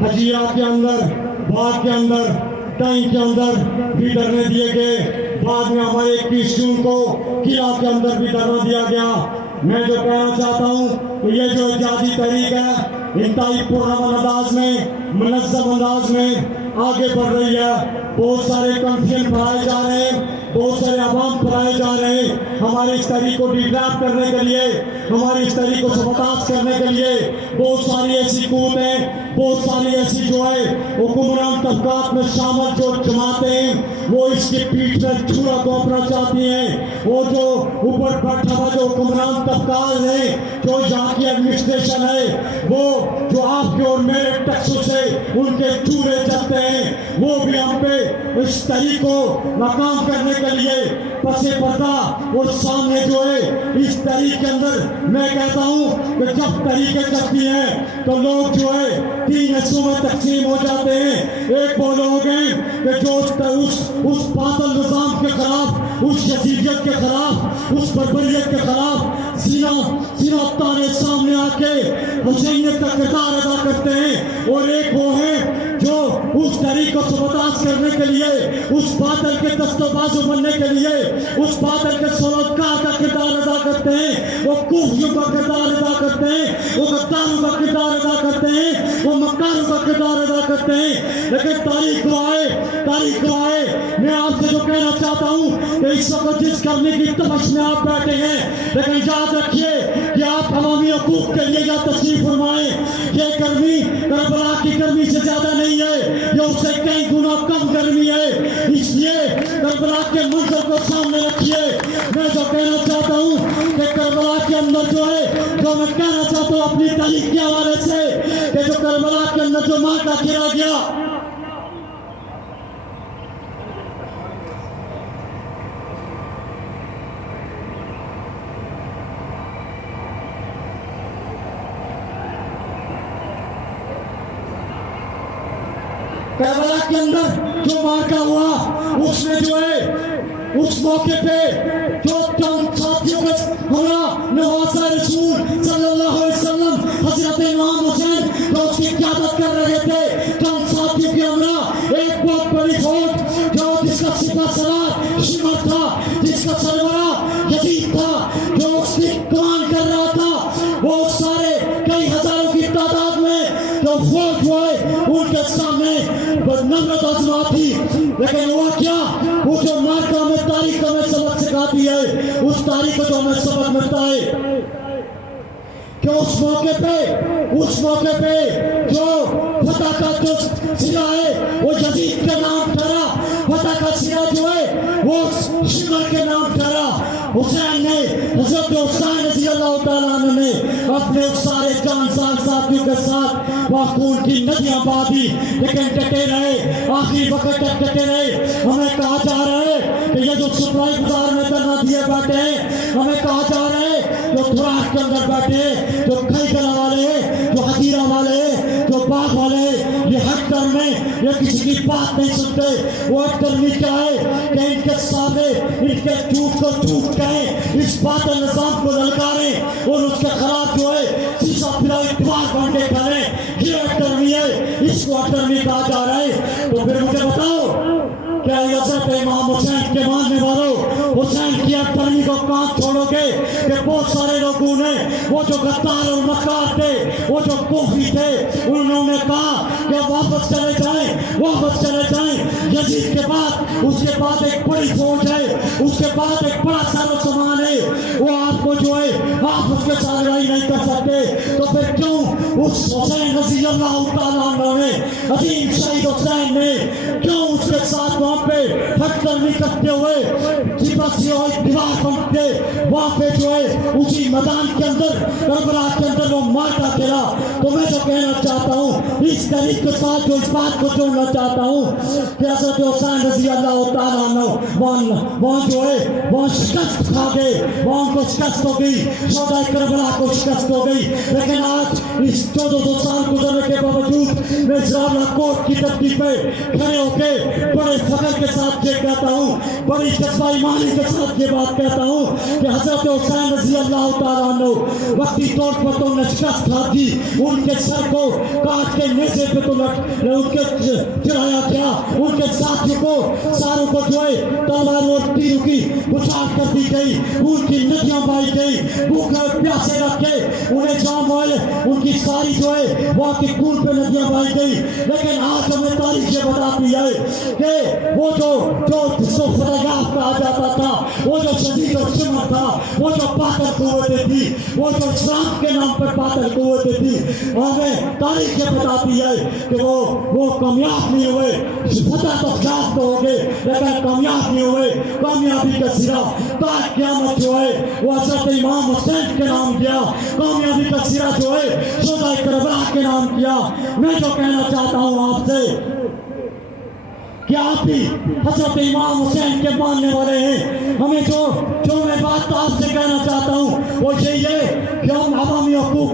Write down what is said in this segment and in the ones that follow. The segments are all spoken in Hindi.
हजीरा के अंदर, बाग के अंदर, टैंक के अंदर भी धरने दिए गए। बाद में हमारे 21 जून को किला के अंदर भी धरना दिया गया। मैं जो कहना चाहता हूँ कि ये जो एहतियाती तहरीक है इंतहाई पुरअमन अंदाज में, मुनज़्ज़म अंदाज में आगे बढ़ रही है। बहुत सारे कंफ्यूजन फैलाए जा रहे हैं, बहुत सारे अवाम फैलाए जा रहे हैं। हमारे इस तहरीक को डिट्रैप करने के लिए, हमारी इस तहरीक को सबताज करने के लिए बहुत सारी ऐसी कूदें, बहुत सारी ऐसी जो है हुक्मरान तबकात में शामिल जो जमातें हैं वो इसकी पीठ में छुरा घोंपना चाहती हैं। वो जो ऊपर बैठा हुआ जो हुक्मरान तबकात है, जो यहाँ की एडमिनिस्ट्रेशन है, वो जो आपके और मेरे टैक्सों से उनके चूल्हे चलते हैं, वो भी हम पे इस तहरीक को नाकाम करने के लिए पसे पर्दा और सामने जो है इस तहरीक के अंदर मैं कहता हूँ कि जब तहरीकें चलती हैं तो लोग जो है 3 हिस्सों में तकसीम हो जाते हैं। एक वो लोग हैं कि जो उस बातिल निज़ाम के खिलाफ, उस यजीदियत के खिलाफ, उस बर्बरियत के खिलाफ सीना ताने सामने आके हुसैनियत का किरदार अदा करते हैं। और एक वो है जो उस तहरीक को सबताज करने के लिए, उस बातिल के दस्तबाजों बनने के लिए, उस बातिल के सरोकार का किरदार अदा करते हैं, वो कूफियों का किरदार अदा करते हैं, वो गद्दारों का किरदार अदा करते हैं, वो मक्कारों का किरदार अदा करते हैं। लेकिन तारीख को आए मैं आपसे जो कहना चाहता हूँ कि इस वक्त जिस करने की तमश में आप बैठे हैं, लेकिन याद रखिए कि आप अवामी हकूक के लिए या तशरीफ फरमाएं, ये गर्मी करबला की गर्मी से ज्यादा नहीं है, ये उससे कई गुना कम गर्मी है। इसलिए करबला के मंजर को सामने रखिए। मैं जो कहना चाहता हूँ कि करबला के अंदर जो है, जो मैं कहना चाहता हूँ अपनी तारीख के हवाले से, कि जो करबला के अंदर जो मार्का किया गया, करबला के अंदर जो मार्का हुआ, उसमें जो है उस मौके पे जो साथियों का हमरा नवाज़ा रसूल सल्लल्लाहु अलैहि वसल्लम हज़रत इमाम हुसैन जो उसकी क़यादत कर रहे थे, चंद साथियों के हमरा एक बहुत बड़ी फौज जो जिसका सिपह सलार शिमर था, जिसका सरबराह यजीद था, जो उसकी कमान कर रहा था, वो सारे कई हजारों की तादाद में जो फौज हुए उनके सामने नम्रत आजमा थी। लेकिन हुआ क्या, वो जो मार्का में तारीख हमें सबक सिखाती है, उस तारीख को जो हमें सबक मिलता है कि उस मौके पे जो फतह का जो सिरा है वो यजीद के नाम ठहरा, फतह का सिरा जो है वो शिमर के नाम ठहरा। हुसैन ने, हज़रत हुसैन रज़ी अल्लाह तआला अन्हु ने अपने उस सारे जानसार साथियों के साथ वह खून की नदियां बहाती, लेकिन डटे रहे, आखिरी वक्त तक डटे रहे। हमें कहा जा रहा है कि ये जो सप्लाई बाजार में धरना दिए बैठे हैं, हमें कहा जा रहा है जो खुराक के अंदर बैठे, जो खईगला वाले, जो हजीरा वाले, जो बाग वाले, ये हक में ये किसी की बात नहीं सुनते। वो हक क्या है कि इनके सामने इनके झूठ को झूठ कहें, इस बातिल निज़ाम को ललकारें और उसके खिलाफ जो है शीशा फिराई दीवार बन के करें। ये अटर्मी है, इसको अटर्मी कहा जा रहा है। तो फिर मुझे बताओ, क्या हज़रत इमाम हुसैन के मानने वालों हुसैन की अटर्मी को कहाँ छोड़ोगे? कि बहुत सारे लोगों ने, वो जो गद्दार और मक्कार थे, वो जो कूफी थे, उन्होंने कहा कि वापस चले जाएं। यजीद के बाद उसके बाद एक बड़ी फौज है, उसके बाद एक बड़ा सारा सामान है, वो आपको जो है आप उसके साथ लड़ाई नहीं कर सकते। तो फिर क्यों उस हुसैन रज़ी अल्लाह तआला अन्हु ने, अजीम शहीद हुसैन ने, क्यों उसके साथ वहाँ पे हकदर्मी करते हुए दीवार बनते वहाँ पे जो है उसी मैदान के अंदर करबला के अंदर वो मार्का गिरा। तो मैं जो कहना चाहता हूँ इस तरीके के साथ जो इस बात को जोड़ना चाहता हूँ कि हज़रत हुसैन रज़ी अल्लाह तआला अन्हु वहाँ जो है वहाँ शिकस्त खा गए, वहाँ उनको शिकस्त हो गई, शोहदाए करबला को शिकस्त हो गई। लेकिन आज इस 1400 साल गुजरने के बावजूद मैं इस्लाम कोर्ट की धरती पे खड़े होके बड़े फख्र के साथ ये कहता हूँ, बड़ी जज्बा ईमानी के साथ ये बात कहता हूँ कि हजरत हुसैन रज़ी अल्लाह ताला अन्हु वक्ती तौर पर तो न शिकस्त खाती, उनके सर को काट के नेज़े पे तो उनके चढ़ाया गया, उनके साथियों को सारों को जो है तलवार और तीरों की बुछार कर दी गई, उनकी नदियां बहाई गई, भूखे प्यासे रखे उन्हें जाम आए, उनकी सारी जो है वहाँ की खून पे नदियां बहाई गई। लेकिन आज हमें तारीख ये बताती है कि वो जो जिसको फतेहगाह कहा जाता था, वो जो शदीद और सिमर था, वो जो पातल कुव्वतें थी, वो जो इस्लाम के नाम पर पातल कुव्वतें थी, हमें तारीख ये बताती है कि वो कामयाब नहीं हुए। फतह तो याद तो हो गए लेकिन कामयाब नहीं हुए। कामयाबी का सिरा ताज क़यामत जो है वो हज़रत इमाम हुसैन के नाम किया, कामयाबी का सिरा जो है शुहदाए करबला के नाम किया। मैं जो कहना चाहता हूँ आपसे कि आप भी हज़रत इमाम हुसैन के मानने वाले हैं। हमें जो मैं बात आपसे कहना चाहता हूँ वो यही है कि हम अवामी हकूक़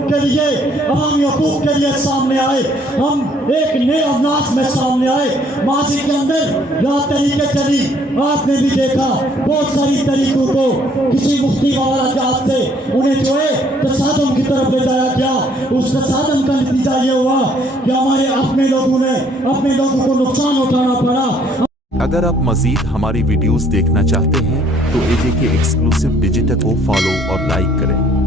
के लिए सामने आए, हम एक नए अंदाज में सामने आए। माजी के अंदर यहाँ तरीके चली, आपने भी देखा बहुत सारी तरीकों को किसी मुफ्ती वाला जात से उन्हें जो है तसादम की तरफ ले जाया गया। उस तसादम का नतीजा ये हुआ कि हमारे अपने लोगों को नुकसान उठाना पड़ा। अगर आप मजीद हमारी वीडियोस देखना चाहते हैं तो एजेके एक्सक्लूसिव डिजिटल को फॉलो और लाइक करें।